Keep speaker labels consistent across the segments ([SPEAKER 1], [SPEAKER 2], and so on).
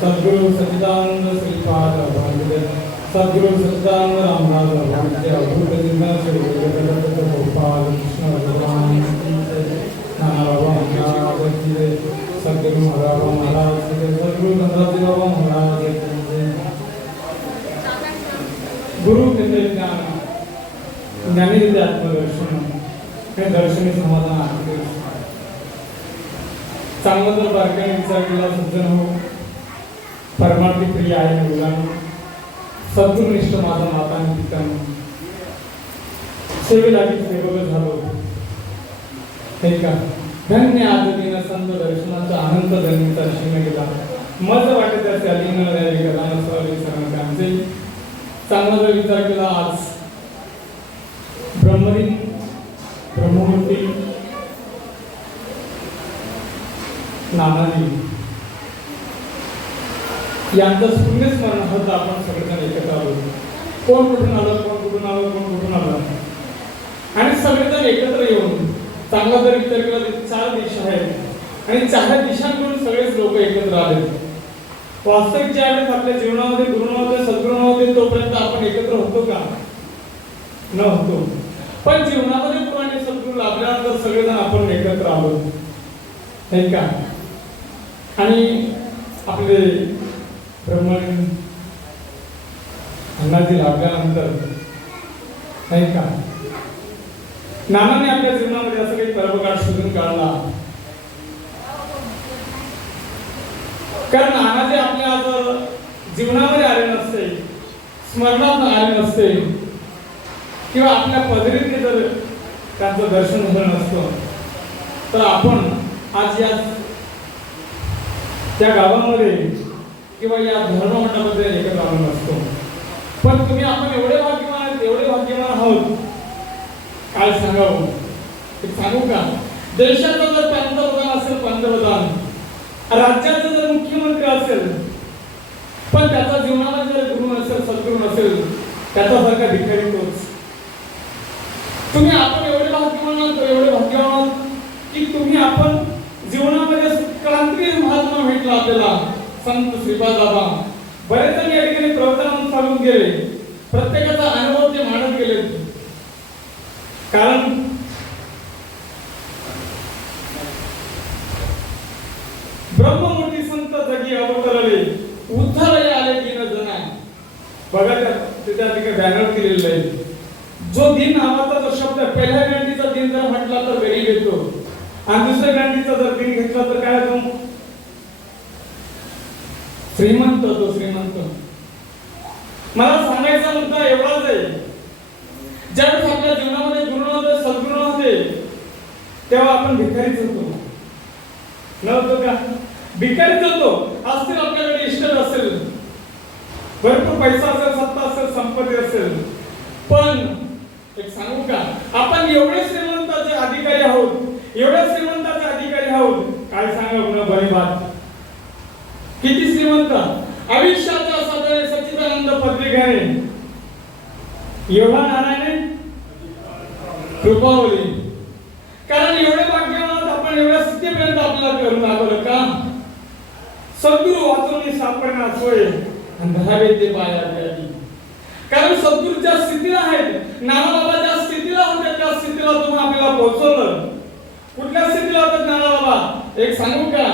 [SPEAKER 1] सद्गुरु सच्चिदानंद श्रीपाद भगवान की जय. सद्गुरु सच्चिदानंद रामदास भगवान की जय. अद्भुत जिंदा श्री जगदत्त गोपाल कृष्ण भगवान की जय. नानाबाबा महाराज की जय. महाराज महाराज बाबा महाराज गुरु केंद्र ज्ञान ज्ञानीरित्या आत्मदर्शन हे दर्शनी समाधान आहे. चांगलं जर बारकाईने विचार केला सज्जन हो. परमार्थी प्रिय आहे मुलांना. सद्गुणनिष्ठ माझा माता आणि पित्यानं सेवेलागी सेवक झालो. हे का? धन्य आदतीनं संत दर्शनाचा अनंत धन्यता दर्शन गेला मज वाटत असे अलीन गदान स्वामी सर्वांचे चांगला जर विचार केला आज. ब्रह्मदिन ब्रह्ममूर्ती नानाजी. यांचं पुण्यस्मरण होतं आपण सगळेजण एकत्र आलो. कोण कुठून आलं कोण कुठून आलं कोण कुठून आलं? आणि सगळेजण एकत्र येऊन चांगला जर विचार केला तर चार दिशा आहेत. आणि चार दिशांकडून सगळेच लोक एकत्र आले. वास्तविक ज्या वेळेस आपल्या जीवनामध्ये गुरु नव्हते तोपर्यंत आपण एकत्र होतो का? न होतो. पण जीवनामध्ये पुराणे सद्गुरू लाभल्यानंतर सगळेजण आपण एकत्र आलो नाही का? आणि आपले ब्रह्मण अन्नाजी लाभल्यानंतर नाही का? नानाने आपल्या जीवनामध्ये असं काही पर्वकाळ शोधून काढला कारण नानाजी आपल्या आज जीवनामध्ये आले नसते स्मरणात आले नसते किंवा आपल्या पदरीने जर त्यांचं दर्शन झालं नसतं तर आपण आज या त्या गावामध्ये किंवा या धर्ममंडळामध्ये एकत्र आलो नसतो. पण तुम्ही आपण एवढे भाग्यमान आहेत एवढे भाग्यमान आहोत काय सांगावं सांगू का? देशाचा जर पंतप्रधान असेल पंतप्रधान. राज्याचा जर मुख्यमंत्री असेल पण त्याचा जीवनाला जर गुरु असेल सद्गुरु नसेल त्याचा सारखा भिकारी तोच. तुम्ही आपण एवढे भाग्यवान आहात एवढे भाग्यवान आहात की तुम्ही आपण जीवनामध्ये क्रांती महात्मा भेटला आपल्याला. संत श्रीपाद बाबा बरेच या ठिकाणी प्रवचन चालून गेले. प्रत्येक अनुभव ते मांडत गेले कारण ब्रह्ममूर्ती संत जगी अवतरले उद्धरले आले दिन जना बघा त्या तिथे ठिकाणी बॅनर केलेलं आहे जो दिन नावाचा जो शब्द पहिल्या गांधीचा दिन जर म्हटला तर वेळी येतो आणि दुसऱ्या गांधीचा जर दिन घेतला तर काय होतो? श्रीमंत तो श्रीमंत. मला सांगायचा मुद्दा एवढाच आहे ज्यावेळेस आपल्या जीवनामध्ये गुरु नव्हते सद्गुरू नव्हते तेव्हा आपण भिकारीच होतो नव्हतो का? भिकारी जातो. असतील आपल्याकडे इष्ट असेल. भरपूर पैसा असेल सत्ता असेल संपत्ती असेल. पण एक सांगू का? आपण एवढे श्रीमंताचे अधिकारी आहोत एवढे श्रीमंताचे अधिकारी आहोत. काय सांगा पुन्हा बरी बात किती श्रीमंत? आयुष्याचा सदैव सचिदानंद पत्रिकाने एवढा नारायणे कृपावली. कारण एवढे भाग्यवान आपण एवढ्या स्थितीपर्यंत आपल्याला करून दाखवलं का? सद्गुरु वाचून सापडणार सोय आणि धरावे ते पाया कारण सद्गुरु ज्या स्थितीला आहेत. नाना ज्या स्थितीला होत्या त्या स्थितीला तुम्ही आपल्याला पोहोचवलं. कुठल्या स्थितीला होतात नाना बाबा एक सांगू का?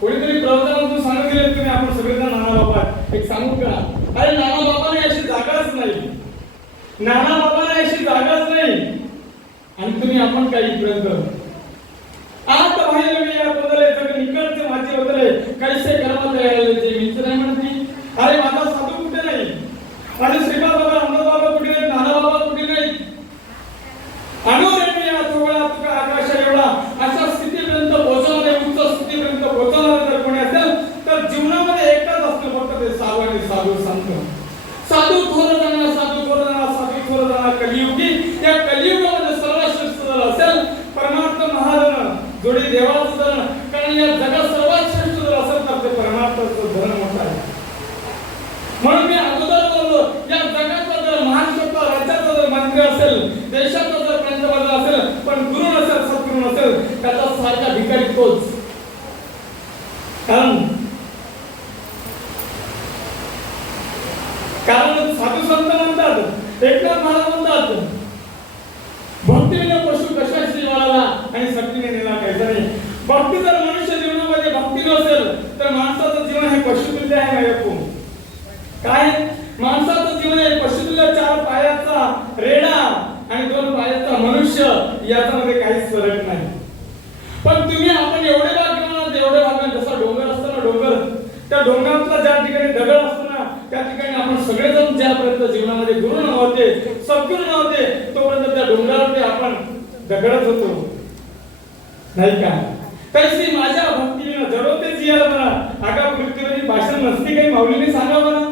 [SPEAKER 1] कोणीतरी प्रवचनातून सांगत गेले तुम्ही आपण सगळेजण नाना बाबा एक सांगू का? अरे नाना बाबाने अशी जागाच नाही. नाना बाबाने अशी जागाच नाही. आणि तुम्ही आपण काही प्रयत्न आता बाहेर मी या बदले सगळे निकटचे माझे बदले कैसे कर्म तयार ते मी नाही म्हणती अरे माझा साधू कुठे नाही? माझे श्रीपाद बाबा रामदास बाबा कुठे नाही? नाना बाबा कुठे नाही? अनुरेणी या तुळा तुका आकाश एवढा. अशा स्थितीपर्यंत पोहोचवणे उच्च स्थितीपर्यंत पोहोचवणार जर कोणी असेल तर जीवनामध्ये एकटाच असतं फक्त ते साधू आणि साधू संत. साधू थोर जाणार साधू थोर जाणार साधू थोर जाणार. कलियुगी. त्या कलियुगामध्ये सर्वश्रेष्ठ जर असेल परमार्थ महाजन जोडी देवाचं धन कारण या जगात सर्वात श्रेष्ठ जर असेल तर ते धरण धन मोठं आहे. म्हणून मी अगोदर बोललो या जगाचा जर महाराष्ट्राचा राज्याचा जर मंत्री असेल देशाचा जर पंतप्रधान असेल पण गुरु नसेल सद्गुरू नसेल त्याचा सारखा भिकारी तोच. कारण कारण साधू संत म्हणतात एकनाथ महाराज म्हणतात भक्तीने पशु कशा श्री आणि सक्तीने नेला काहीचा नाही भक्ती जर मनुष्य जीवनामध्ये भक्ती नसेल तर माणसाचं पशुतुल्य आहे मायप्पू काय? माणसाचं जीवन आहे पशुतुल्य चार पायाचा रेडा आणि दोन पायाचा मनुष्य याच्यामध्ये काहीच फरक नाही. पण तुम्ही आपण एवढे भाग ना एवढे भाग जसा डोंगर असतो ना डोंगर त्या डोंगरातला ज्या ठिकाणी दगड असतो ना त्या ठिकाणी आपण सगळेजण ज्यापर्यंत जीवनामध्ये गुरु नव्हते सद्गुरु नव्हते तोपर्यंत त्या डोंगरावरती आपण दगडच होतो. नाही का? तशी माझ्या भक्तीने जडवते जियाला म्हणा आका पृथ्वीवरील भाषण नसते काही माऊलीने सांगा म्हणा.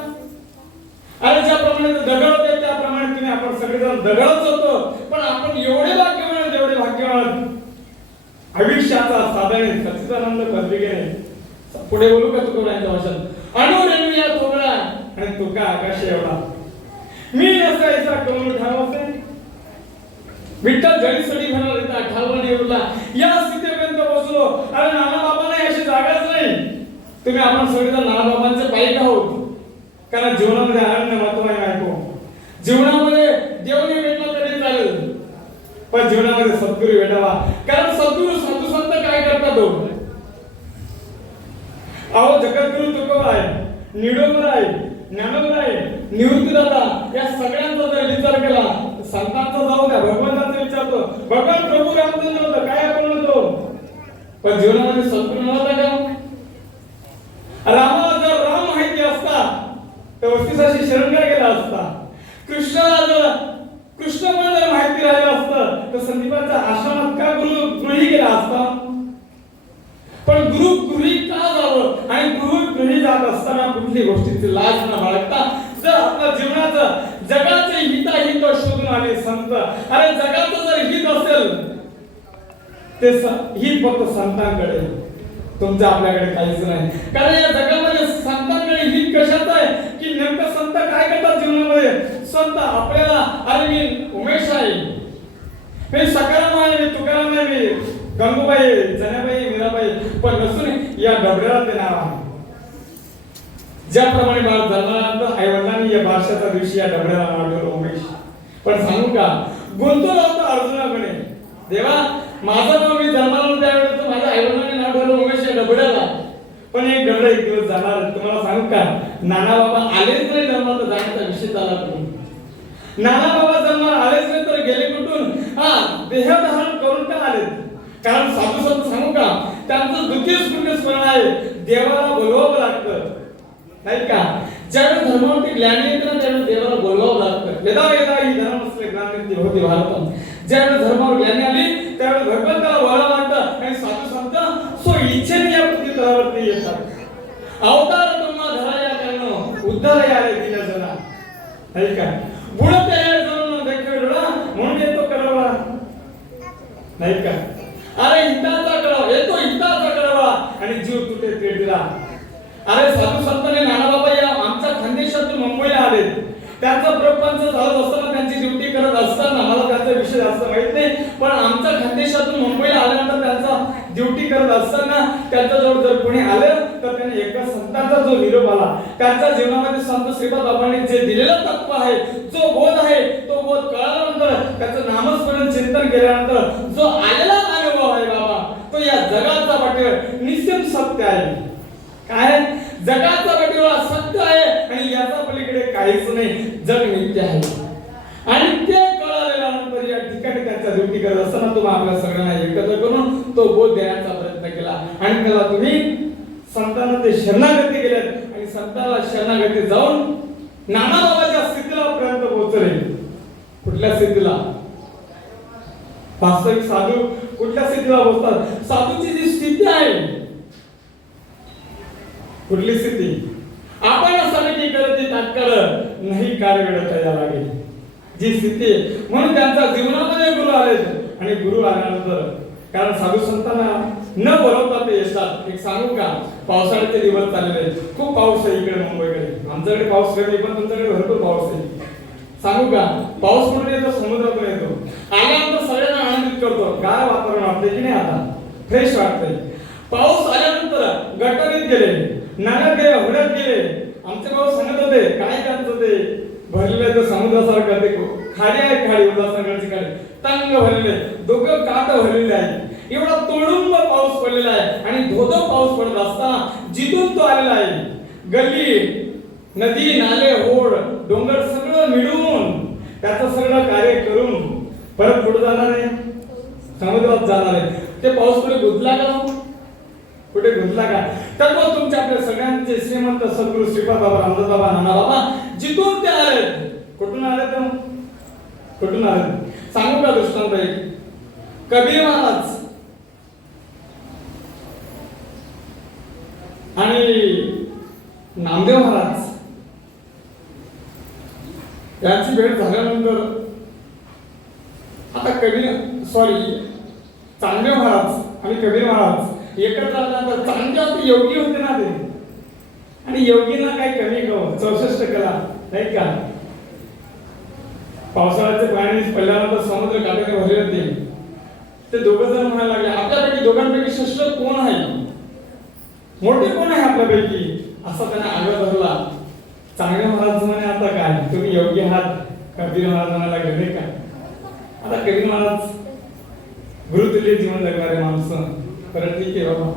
[SPEAKER 1] अरे ज्याप्रमाणे दगड होते त्याप्रमाणे तिने आपण सगळेजण दगडच होतो. पण आपण एवढे भाग्यवान आहोत, भाग्यवान. आहोत. आयुष्याचा साधने सच्चिदानंद पत्रिकेने पुढे बोलू का तुकोबांच्या भाषण? अणु रेणू या थोबडा आणि तुका आकाश एवढा. मी नसायचा कमळ ठाव विठ्ठल जरी सडी भरला येता ठावा निवडला या स्थितीपर्यंत पोहोचलो अरे नाना बाबा नाही अशी जागाच नाही तुम्ही आपण सगळेजण नाना बाबांचे पाईक आहोत. कारण जीवनामध्ये आनंद महत्त्व आहे ऐकू जीवनामध्ये देवने भेटला तरी चालेल पण जीवनामध्ये सद्गुरू भेटावा कारण सद्गुरू साधू संत काय करतात हो? अहो जगद्गुरु तुकोबा आहे निडोबर आहे ज्ञानोबर आहे निवृत्तीदाता या सगळ्यांचा जर विचार केला संतांचा जाऊ द्या भगवंताचा विचारतो भगवान प्रभू रामचंद्र होता काय आपण म्हणतो? पण जीवनामध्ये सद्गुरू नव्हता का? रामाला जर राम माहिती असता तर वस्तीसाठी शरण गेला असता. कृष्णाला जर कृष्ण पण जर माहिती राहिलं असतं तर संदीपाचा आश्रमात का गुरु गृही गेला असता? पण गुरु गृही का जावं? आणि गुरु गृही जात असताना कुठली गोष्टीची लाज न बाळगता जर आपल्या जीवनाचं जगाचे हिताहित शोधून आले संत. अरे जगाचं जर हित असेल ते हित फक्त संतांकडे. तुमचं आपल्याकडे काहीच नाही. कारण या जगामध्ये संतांकडे ही कशाच आहे? की नेमकं संत काय करतात जीवनामध्ये? संत आपल्याला अरे मी उमेश आहे. मी सकाराम आहे मी तुकाराम आहे मी गंगूबाई जनाबाई मीराबाई. पण नसून या डबऱ्याला ते नाव आहे. ज्याप्रमाणे बाळ जन्मानंतर आई वडिलांनी या बारशाच्या दिवशी या डबऱ्याला नाव ठेवलं उमेश. पण सांगू का? गुंतवलं होतं अर्जुनाकडे. देवा माझं नाव मी जन्माला त्यावेळेस तर माझ्या आई वडिलांनी नाव ठेवलं उमेश या डबऱ्याला पण एक डबडा एक दिवस जाणार तुम्हाला सांगू का? नाना बाबा आलेच नाही जन्माला जाण्याचा विषय झाला तुम्ही नाना बाबा जन्माला आलेच नाही तर गेले कुठून? हा देहधारण करून का आले कारण साधू संत सांगू का? त्यांचं द्वितीय स्फूर्ती स्मरण आहे. देवाला बोलवावं लागतं. नाही का? ज्यावेळेस धर्मावरती ज्ञान येते ना त्यावेळेस देवाला बोलवावं लागतं. यदा यदा ही धर्म असले ज्ञान होती भारतात ज्यावेळेस धर्मावर ज्ञानी आली त्यावेळेस भगवंताला वळा लागतं आणि साधू संत सो इच्छेने या पृथ्वी तलावरती येतात अवतार ब्रह्मा धराया करणं. उद्धार या रे जरा. नाही का? गुण तयार करून देखील म्हणून येतो करावा नाही का? अरे हिताचा कळवा येतो हिताचा कळवा. आणि जीव तुटे ते दिला अरे साधू संतांनी नानाबाबा या आमच्या खानदेशातून मुंबईला आले त्यांचा प्रपंच चालत असताना त्यांची ड्युटी करत असताना मला त्यांचा विषय जास्त माहीत नाही पण आमच्या खानदेशातून मुंबईला आल्यानंतर त्यांचा ड्युटी करत असताना त्यांच्याजवळ जर कोणी आलं तर त्यांनी एका संतांचा जो निरोप आला त्यांच्या जीवनामध्ये संत श्रीपाद बाबांनी जे दिलेलं तत्व आहे जो बोध आहे तो बोध कळल्यानंतर त्याचं नामस्मरण चिंतन केल्यानंतर जो आलेला अनुभव आहे बाबा तो या जगाचा पाठीवर निश्चित सत्य आहे. काय? जगाचा पाठीवर सत्य आहे आणि याचा पलीकडे काहीच नाही जग नित्य आहे. आणि ते कळाल्यानंतर या ठिकाणी त्यांचा ड्युटी करत असताना तुम्ही आपल्या सगळ्यांना एकत्र करून तो बोध देण्याचा प्रयत्न केला. आणि त्याला तुम्ही संतांना ते शरणागती केल्यात आणि संतांना शरणागती जाऊन नानाबाबाच्या स्थितीला पर्यंत पोहोचले. कुठल्या स्थितीला वास्तविक साधू कुठल्या स्थितीला पोहोचतात? साधूची जी स्थिती आहे कुठली स्थिती आपण असं की करते तात्काळ नाही कार्य घडत या लागेल जी स्थिती म्हणून त्यांचा जीवनामध्ये गुरु आले आणि गुरु आल्यानंतर कारण साधू संतांना न बोलवता ते येतात. एक सांगू का? पावसाळ्याचे दिवस चाललेले आहेत. खूप पाऊस आहे इकडे मुंबईकडे. आमच्याकडे पाऊस कमी पण तुमच्याकडे भरपूर पाऊस आहे. सांगू का? पाऊस कुठून येतो? समुद्रातून येतो. आल्यानंतर सगळ्यांना आनंदित करतो. गार वातावरण वाटते की नाही आता? फ्रेश वाटतंय. पाऊस आल्यानंतर गटरीत गेले. नाण्यात गेले होड्यात गेले. आमचे भाऊ सांगत होते काय त्यांचं ते भरलेलं तर समुद्रासारखं. ते खाडी आहे खाडी उल्हासनगरची खाडी. तंग भरलेले डोकं काट भरलेले आहे एवढा तोडुंब पाऊस पडलेला आहे आणि धोधो पाऊस पडत असताना जिथून तो आलेला आहे. गल्ली नदी नाले होड डोंगर सगळं मिळून त्याचं सगळं कार्य करून परत कुठं जाणार आहे? समुद्रात जाणार आहे. ते पाऊस कुठे गुंतला का? मग? कुठे गुंतला का? तर मग तुमच्या आपल्या सगळ्यांचे श्रीमंत सद्गुरु श्रीपाद बाबा रामदास बाबा नाना बाबा जिथून ते आले कुठून आले तर कुठून आले सांगू का दृष्टांत एक? कबीर महाराज. आणि नामदेव महाराज. यांची भेट झाल्यानंतर आता कबीर सॉरी चांदेव महाराज आणि कबीर महाराज एकत्र आल्यानंतर चांदेव ते योगी होते ना ते. आणि योगींना काही कमी का चौसष्ट कला नाही का? पावसाळ्याचे पाणी पहिल्यानंतर समुद्र काठाने भरले होते. ते दोघं जण म्हणायला लागले आपल्यापैकी दोघांपैकी श्रेष्ठ कोण आहे? मोठे कोण आहे आपल्यापैकी. असा त्याने आग्रह धरला. चांगले महाराज म्हणे आता काय? तुम्ही योग्य आहात. कबीर महाराज म्हणायला गेले का? आता कबीर महाराज गुरुतुल्य जीवन जगणारे माणसं. परत ठीक आहे बाबा.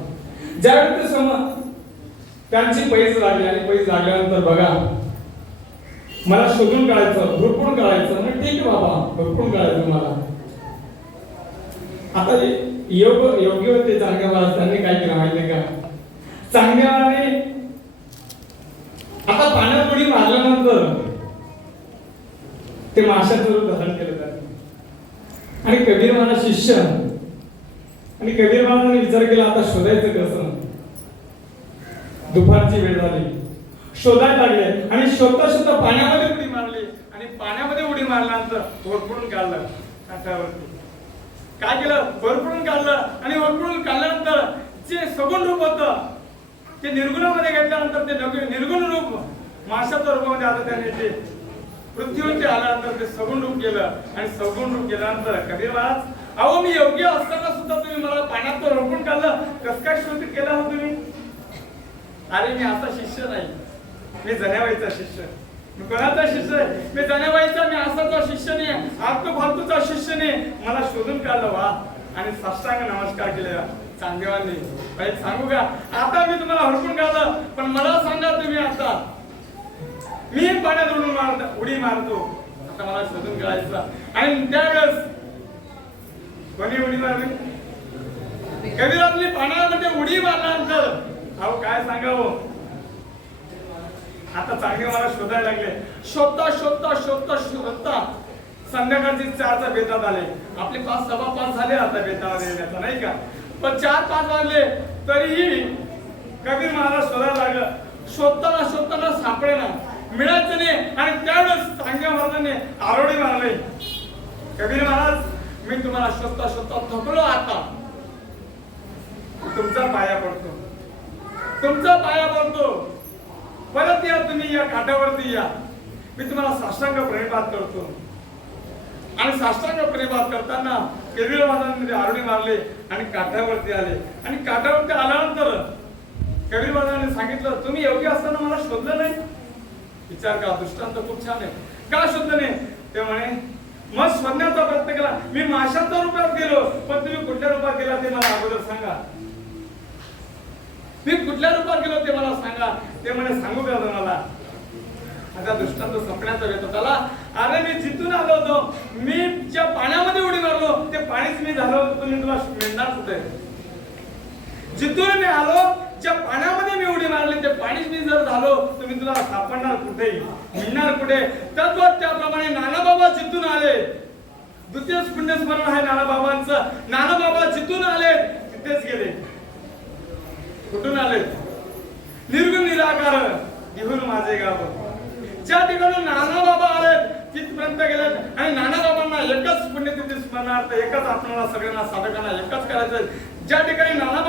[SPEAKER 1] ज्यावेळी ते सम त्यांची पैस लागली आणि पैस लागल्यानंतर बघा मला शोधून काढायचं भरपूर काढायचं मग ठीक आहे बाबा भरपूर काढायचं मला. आता योग योग्य होते चांगल्या महाराज त्यांनी काय केलं माहिती का चांगल्याने आता पाण्यात उडी मारल्यानंतर ते माशाचं रूप धारण केलं त्यांनी आणि कबीर महाराज शिष्य आणि कबीर महाराजांनी विचार केला आता शोधायचं कसं? दुपारची वेळ झाली. शोधायला लागले आणि शोधता शोधता पाण्यामध्ये उडी मारली. आणि पाण्यामध्ये उडी मारल्यानंतर होरपळून काढलं काठावरती. काय केलं? भरपूरून काढलं. आणि भरपूरून काढल्यानंतर जे सगुण रूप होतं ते निर्गुणामध्ये घेतल्यानंतर ते निर्गुण रूप माशाच्या रूपामध्ये आता त्याने ते पृथ्वीवरती आल्यानंतर ते सगुण रूप गेलं आणि सगुण रूप गेल्यानंतर कबीर महाराज अहो मी योग्य असताना सुद्धा तुम्ही मला पाण्यात रोखून काढलं. कस काय शोध केला हो तुम्ही? अरे मी असा शिष्य नाही. मी जण्याबाईचा शिष्य. मी कोणाचा शिष्य मी जण्याबाईचा मी असाचा शिष्य नाही आत्म फालतूचा शिष्य नाही मला शोधून काढलं वा. आणि साष्टांग नमस्कार केलेला चांगदेवांनी सांगू का? आता मी तुम्हाला हडकून काढलं. पण मला सांगा तुम्ही आता. मी पाण्यात उडून मारतो उडी मारतो. आता मला शोधून काढायचं आणि त्यावेळेस कोणी उडी मारली? कबीरातली पाण्यामध्ये उडी मारल्यानंतर. अहो काय सांगावं? आता चांगले मला शोधायला लागले. शोधता शोधता शोधता शोधता संध्याकाळची चारचा बेतात आले. आपले पाच सव्वा पाच झाले आता बेतावर येण्याचा नाही का? पण चार पाच वाजले तरीही कबीर महाराज शोधायला लागलं. शोधताना शोधताना सापडे ना मिळायचं नाही. आणि त्यावेळेस चांगल्या महाराजांनी आरोडी मारले. कबीर महाराज मी तुम्हाला शोधता शोधता थकलो आता. तुमचा पाया पडतो. तुमचा पाया पडतो. परत या तुम्ही या काठावरती या. मी तुम्हाला साष्टांग प्रणिपात करतो. आणि साष्टांग प्रणिपात करताना कबीर महाराजांनी आरोडी मारले आणि काठावरती आले. आणि काठावरती आल्यानंतर कबीर महाराजांनी सांगितलं तुम्ही योग्य असताना मला शोधलं नाही. विचार का दृष्टांत खूप छान आहे. का शुद्ध नाही ते म्हणे मग शोधण्याचा प्रयत्न केला. मी माशांच्या रूपात गेलो पण तुम्ही कुठल्या रूपात गेला ते मला अगोदर सांगा. मी कुठल्या रूपात गेलो ते मला सांगा. ते म्हणे सांगू का तुम्हाला? आता दृष्टांत संपण्याचा येतो त्याला अरे मी जिथून आलो होतो मी ज्या पाण्यामध्ये उडी मारलो ते पाणीच मी झालो. तुम्ही तुला मिळणार कुठे जिथून मी आलो ज्या पाण्यामध्ये मी उडी मारली ते पाणीच मी जर झालो तर मी तुला सापडणार कुठे? मिळणार कुठे? तत्व त्याप्रमाणे नानाबाबा जिथून आले. द्वितीय पुण्यस्मरण आहे नानाबाबांचं. नानाबाबा जिथून आले तिथेच गेले. कुठून आले? निर्गुण निराकार घेऊन माझे गाव. ज्या ठिकाणी नाना बाबा आले तिथपर्यंत गेले. गेलेत आणि नानाबाबांना एकच पुण्यतिथी स्मरणार्थ एकच आपल्याला सगळ्यांना साधकांना एकच करायचं ज्या ठिकाणी नाना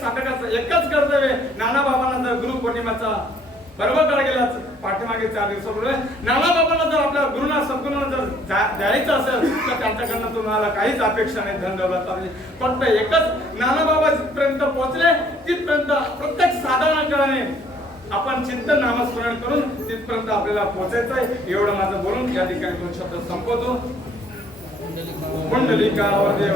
[SPEAKER 1] ठिकाणी एकच कर्तव्य नाना बाबांना जर गुरु पौर्णिमेचा बरोबर पर्वकडे गेलाच पाठीमागे चार दिवसापूर्वी नाना बाबांना जर आपल्या गुरुना सद्गुरूंना जर द्यायचं असेल तर त्यांच्याकडनं तुम्हाला काहीच अपेक्षा नाही धन दौलत नाही. फक्त एकच नाना बाबा जिथपर्यंत पोहोचले तिथपर्यंत प्रत्येक साधनाकडे आपण चिंतन नामस्मरण करून तिथपर्यंत आपल्याला पोहोचायचं आहे. एवढं माझं बोलून या ठिकाणी दोन शब्द संपवतो. कुंडलिका वरदे